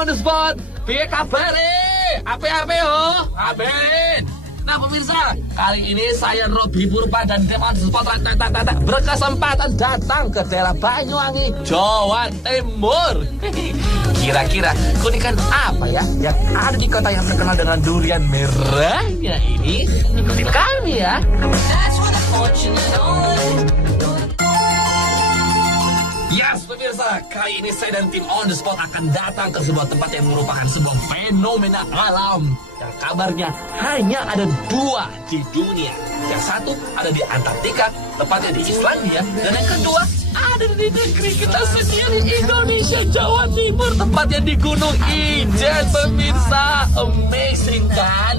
on the spot. Piye kabare? Ape-ape yo. Aben. Nah pemirsa, kali ini saya Robby Purba dan tim on the spot berkesempatan datang ke daerah Banyuwangi, Jawa Timur. Kira-kira keunikan apa ya yang ada di kota yang terkenal dengan durian merahnya ini? Ikutin kami ya. Yes, pemirsa, kali ini saya dan tim on the spot akan datang ke sebuah tempat yang merupakan sebuah fenomena alam yang kabarnya hanya ada 2 di dunia. Yang satu ada di Antartika, tepatnya di Islandia, dan yang kedua ada di negeri kita sendiri, Indonesia, Jawa Timur, tepatnya di Gunung Ijen, pemirsa. Amazing kan?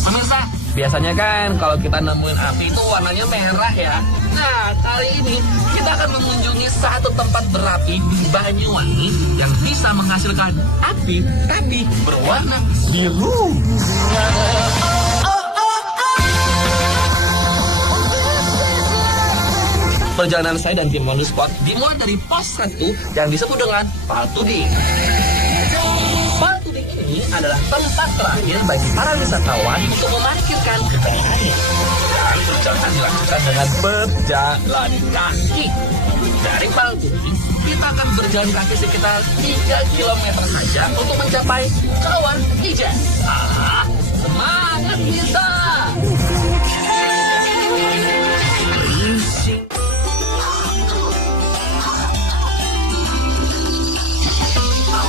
Pemirsa, biasanya kan kalau kita nemuin api itu warnanya merah ya. Nah, kali ini kita akan mengunjungi satu tempat berapi di Banyuwangi yang bisa menghasilkan api tapi berwarna biru. Perjalanan saya dan tim on the spot dimulai dari pos 1 yang disebut dengan Paltuding. Paltuding ini adalah tempat terakhir bagi para wisatawan untuk memarkirkan kendaraannya. Dan perjalanan dilakukan dengan berjalan kaki. Dari Paltuding, kita akan berjalan kaki sekitar 3 km saja untuk mencapai Kawah Ijen. Semangat kita!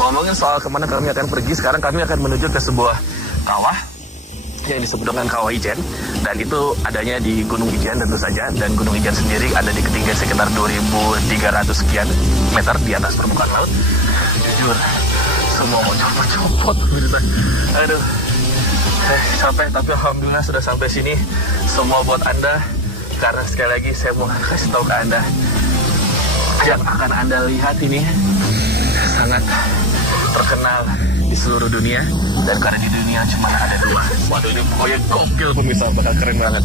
Ngomongin soal kemana kami akan pergi, sekarang kami akan menuju ke sebuah kawah yang disebut dengan Kawah Ijen, dan itu adanya di Gunung Ijen tentu saja, dan Gunung Ijen sendiri ada di ketinggian sekitar 2.300 sekian meter di atas permukaan laut. Jujur, semua mau copot-copot. Aduh, sampai, tapi alhamdulillah sudah sampai sini. Semua buat Anda, karena sekali lagi saya mau kasih tahu ke Anda, yang akan Anda lihat ini sangat terkenal di seluruh dunia, dan karena di dunia cuma ada 2. Waduh, ini proyek gokil pemirsa, bakal keren banget.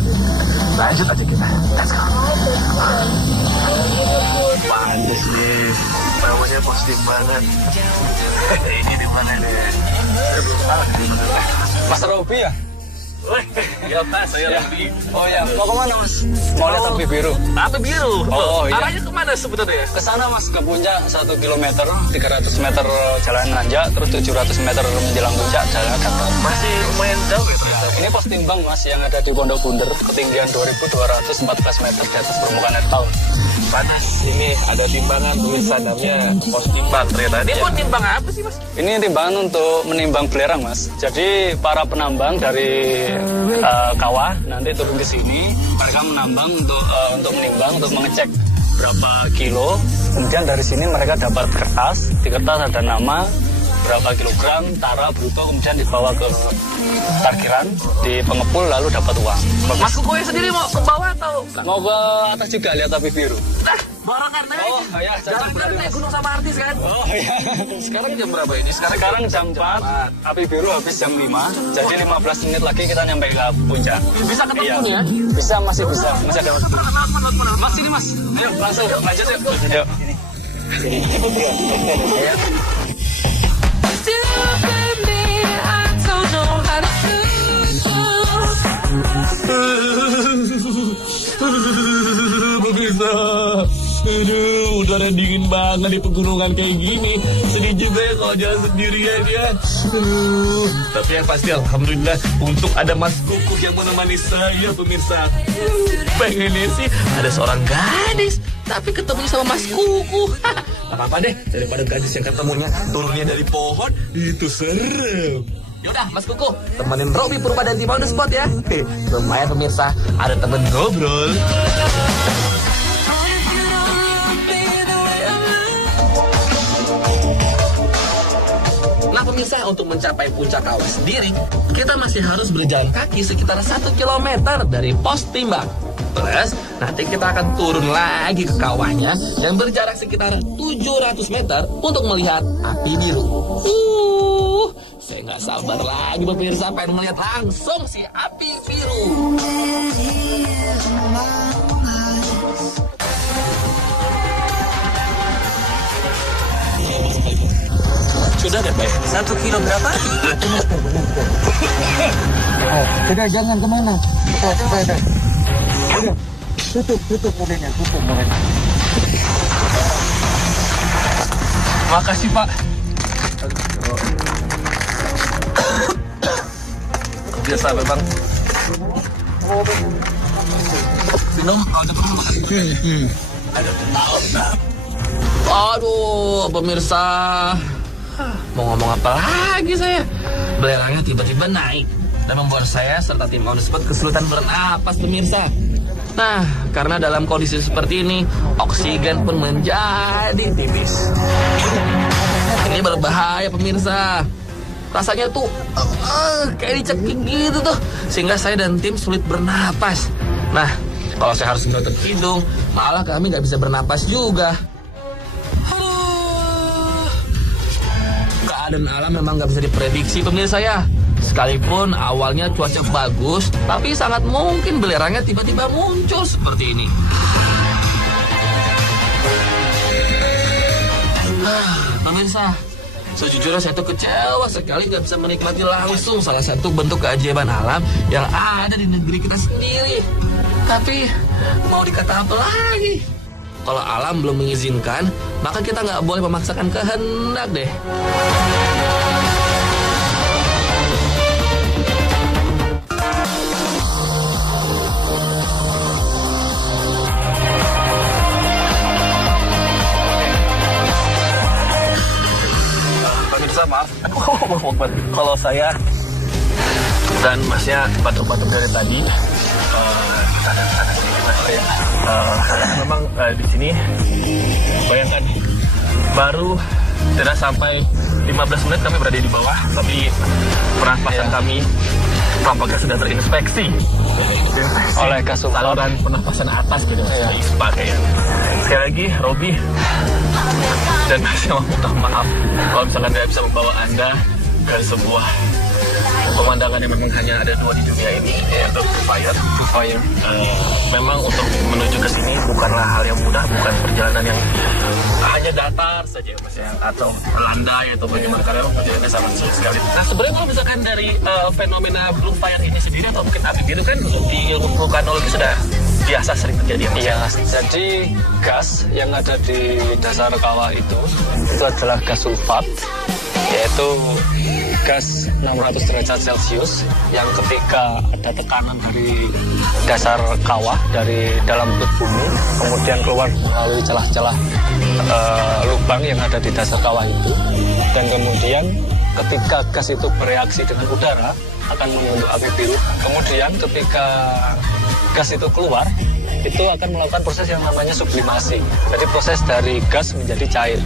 Lanjut aja kita, let's go. Pantes nih, namanya positif banget. Ini di mana nih? Mas Robby ya? Ya Mas, saya Robby. Oh ya, mau kemana Mas? Mau lihat api biru? Api biru? Oh iya. Arahnya kemana sebetulnya? Ke sana Mas, ke puncak 1 km, 300 meter jalan nanjak, terus 700 meter menjelang puncak jalan datar. Masih lumayan jauh ya ternyata. Ini pos timbang Mas yang ada di Pondok Bunder, ketinggian 2.214 meter di atas permukaan air laut. Panas, ini ada timbangan tulisan namanya pos timbang ternyata. Ini pun timbang apa sih Mas? Ini timbangan untuk menimbang belerang Mas. Jadi para penambang dari kawah nanti turun ke sini, mereka menambang untuk menimbang, untuk mengecek berapa kilo. Kemudian dari sini mereka dapat kertas, di kertas ada nama, berapa kilogram, tara, bruto, kemudian dibawa ke parkiran, di pengepul, lalu dapat uang. Mas Kukoy sendiri mau ke bawah atau? Mau ke atas juga lihat api biru. Nah, barengan naik. Oh iya, jalan naik gunung sama artis kan? Oh iya. Sekarang jam berapa ini? Sekarang jam 4, api biru habis jam 5. Jadi 15 menit lagi kita nyampe ke puncak. Bisa ketemu iya. nih ya? Bisa, masih bisa. Masih ada waktu. Mas, sini Mas. Ayo, langsung lanjut yuk. Yuk. Pemirsa, aduh, udara dingin banget di pegunungan kayak gini. Sedih juga ya kalau jalan sendirian ya. Tapi yang pasti alhamdulillah untuk ada Mas Kukuh yang menemani saya pemirsa. Pengennya sih ada seorang gadis, tapi ketemunya sama Mas Kukuh. Gak apa-apa deh, daripada gadis yang ketemunya turunnya dari pohon, itu serem. Yaudah Mas Kukuh, temenin Robby Purba dan tim on the spot ya. Lumayan pemirsa, ada temen ngobrol. Nah pemirsa, untuk mencapai puncak kawah sendiri, kita masih harus berjalan kaki sekitar 1 km dari pos timbang. Terus nanti kita akan turun lagi ke kawahnya yang berjarak sekitar 700 meter untuk melihat api biru. Saya nggak sabar lagi pemirsa, pengen melihat langsung si api biru. Sudah deh, Pak. 1 kilo berapa? Sudah, jangan kemana. Sudah. Tutup mulainya. Makasih, Pak. Biasa memang. Minum, ada perlu. Aduh, pemirsa. Mau ngomong apa lagi saya? Belerangnya tiba-tiba naik dan membuat saya serta tim on the spot kesulitan bernapas, pemirsa. Nah, karena dalam kondisi seperti ini, oksigen pun menjadi tipis. Ini berbahaya, pemirsa. Rasanya tuh kayak dicekik gitu tuh, sehingga saya dan tim sulit bernapas. Nah, kalau saya harus menutup hidung, malah kami nggak bisa bernapas juga. Keadaan alam memang nggak bisa diprediksi, pemirsa ya. Sekalipun awalnya cuaca bagus, tapi sangat mungkin belerangnya tiba-tiba muncul seperti ini. Pemirsa, sejujurnya saya tuh kecewa sekali nggak bisa menikmati langsung salah satu bentuk keajaiban alam yang ada di negeri kita sendiri. Tapi mau dikata apa lagi? Kalau alam belum mengizinkan, maka kita nggak boleh memaksakan kehendak deh. Pemirsa, maaf. Kalau saya dan masnya batuk-batuk dari tadi, memang di sini bayangkan baru tidak sampai 15 menit kami berada di bawah, tapi pernapasan kami tampaknya sudah terinfeksi Oleh gas saluran pernapasan atas gitu, ISPA kayaknya. Sekali lagi, Robi dan masih mau minta maaf kalau misalkan tidak bisa membawa Anda ke sebuah pemandangan yang memang hanya ada 2 di dunia ini, yaitu Fire. Memang untuk menuju ke sini bukanlah hal yang mudah, bukan perjalanan yang hanya datar saja, Mas, ya, atau landai atau bagaimana, karena perjalanannya sangat sulit sekali. Nah, sebenarnya kalau misalkan dari fenomena Blue Fire ini sendiri atau mungkin api biru kan di ilmu vulkanologi sudah biasa sering terjadi. Iya, jadi gas yang ada di dasar kawah itu adalah gas sulfat, yaitu gas 600 derajat Celcius yang ketika ada tekanan dari dasar kawah, dari dalam perut bumi, kemudian keluar melalui celah-celah lubang yang ada di dasar kawah itu, dan kemudian ketika gas itu bereaksi dengan udara akan membentuk api biru. Kemudian ketika gas itu keluar, itu akan melakukan proses yang namanya sublimasi. Jadi proses dari gas menjadi cair.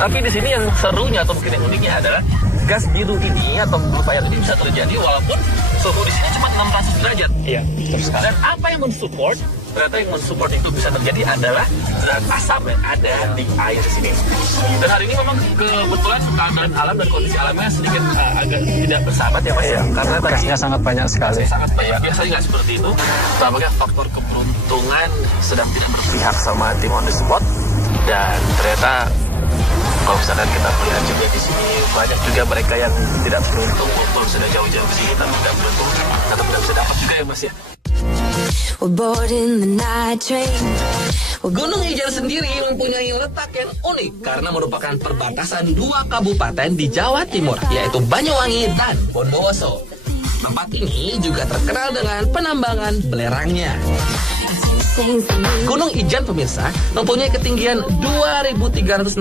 Tapi di sini yang serunya atau mungkin yang uniknya adalah gas biru ini atau Blue Fire ini bisa terjadi walaupun suhu di sini cuma 600 derajat. Iya, terus dan apa yang mensupport? Ternyata yang mensupport itu bisa terjadi adalah zat asam yang ada di air sini. Dan hari ini memang kebetulan keadaan alam dan kondisi alamnya sedikit agak tidak bersahabat ya, Mas, ya. Karena gasnya sangat banyak sekali. Sangat banyak. Biasanya nggak seperti itu. Tampaknya faktor keberuntungan sedang tidak berpihak sama tim on the spot. Dan ternyata kalau misalkan kita melihat juga di sini banyak juga mereka yang tidak beruntung walaupun sudah jauh-jauh ke sini tapi tidak beruntung atau tidak bisa dapat juga ya, Mas, ya. Gunung Ijen sendiri mempunyai letak yang unik karena merupakan perbatasan 2 kabupaten di Jawa Timur, yaitu Banyuwangi dan Bondowoso. Tempat ini juga terkenal dengan penambangan belerangnya. Gunung Ijen, pemirsa, mempunyai ketinggian 2.368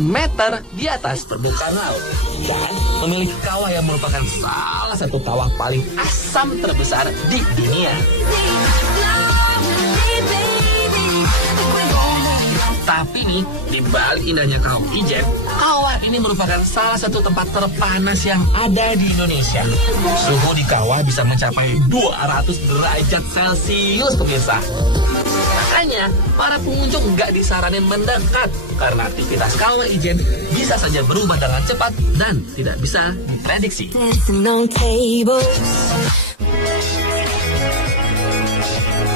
meter di atas permukaan laut dan memiliki kawah yang merupakan salah satu kawah paling asam terbesar di dunia. Tapi nih, di balik indahnya Kawah Ijen, kawah ini merupakan salah satu tempat terpanas yang ada di Indonesia. Suhu di kawah bisa mencapai 200 derajat Celcius, pemirsa. Makanya, para pengunjung nggak disaranin mendekat karena aktivitas Kawah Ijen bisa saja berubah dengan cepat dan tidak bisa diprediksi.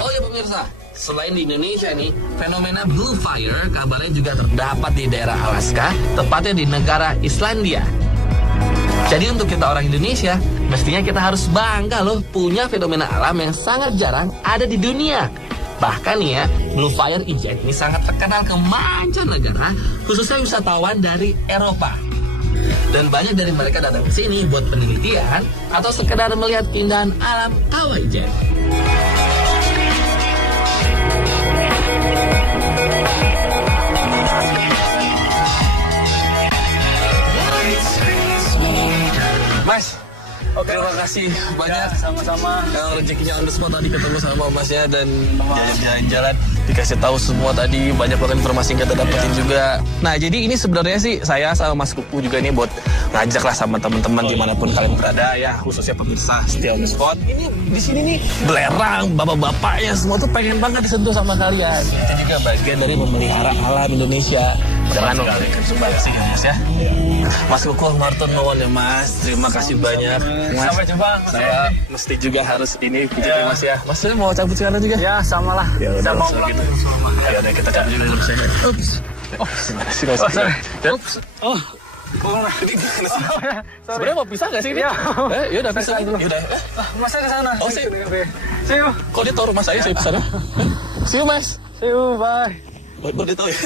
Oh ya, pemirsa, selain di Indonesia nih, fenomena Blue Fire kabarnya juga terdapat di daerah Alaska, tepatnya di negara Islandia. Jadi untuk kita orang Indonesia, mestinya kita harus bangga loh punya fenomena alam yang sangat jarang ada di dunia. Bahkan nih ya, Blue Fire Event ini sangat terkenal ke mancanegara, khususnya wisatawan dari Eropa. Dan banyak dari mereka datang ke sini buat penelitian atau sekedar melihat keindahan alam Kawah Ijen. Mas, terima kasih banyak. Sama-sama. Yang rezekinya on the spot tadi ketemu sama Masnya dan jalan-jalan dikasih tahu semua tadi, banyak banget informasi yang kita dapetin juga. Nah, jadi ini sebenarnya sih saya sama Mas Kuku juga nih buat ngajak lah sama teman-teman dimanapun kalian berada ya, khususnya pemirsa setia on the spot. Ini di sini nih belerang, bapak-bapaknya semua tuh pengen banget disentuh sama kalian. Itu juga bagian dari memelihara alam Indonesia. Jangan memberikan sumbangsi ya Mas ya. Mas Kuku Marton Mawon ya Mas. Terima kasih banyak. Mas, Sampai jumpa. saya mesti juga harus ini pijitin Mas ya. Mas mau cabut sekarang juga? Ya, samalah. Ya udah Sama langsung gitu. Ya udah kita cabut juga dulu saya. Ups. Oh, gimana sih Mas? Ups. Oh. Gimana sih? Sebenarnya mau pisah nggak sih ini? Ya udah pisah dulu. Yaudah. Mas saya ke sana. Oh, see you. Kok dia tahu rumah saya ke sana? See you Mas. See you, bye. Baik, dia tahu ya.